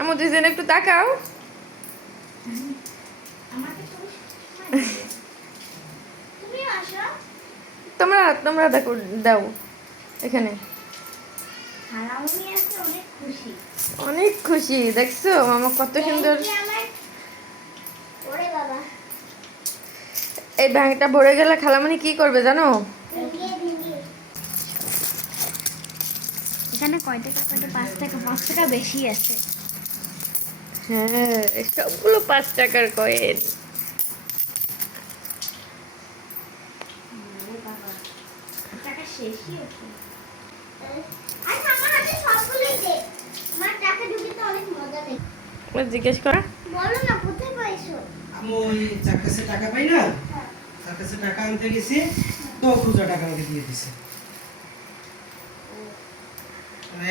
আমার দুইজন একটু তাকাও। তোমরা তোমরা দেখো, দাও এখানে। অনেক খুশি, দেখছো মামা কত সুন্দর। এই ব্যাংকটা ভরে গেলে খালামণি কি করবে জানো? এখানে কয় টাকা? 5 টাকা। 5 টাকা বেশি আছে। হ্যাঁ, সবগুলো 5 টাকার কয়েন। টাকা শেষই হচ্ছে। জিজ্ঞেস করা। বলো না কোথায় পাইছো? আমি ওই যার কাছে টাকা পাই না, তার কাছে টাকা আনতে গেছি, তো খুচরা টাকা আমাকে দিয়ে দিছে।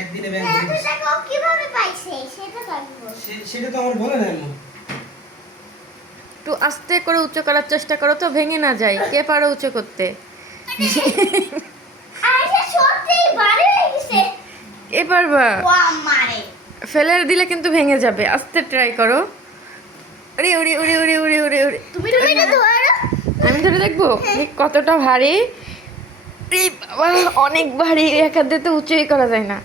একদিনে ব্যাংক এত টাকা ও কিভাবে পাইছে সেটা জানবো। সেটা তো আমার বলে না এমন। একটু আস্তে করে উঁচু করার চেষ্টা করো তো, ভেঙে না যায়। কে পারো উঁচু করতে? আরে সত্যি বাড়ি হয়ে গেছে। এ পারবা? ও আমারে ফেলে দিলে কিন্তু ভেঙে যাবে। আস্তে ট্রাই করো। ওরে ওরে ওরে ওরে ওরে ওরে ওরে। তুমি এটা ধরো। আমি ধরে দেখবো কতটা ভারী। এই বাবা, অনেক ভারী। এক হাতে তো উঁচুই করা যায় না।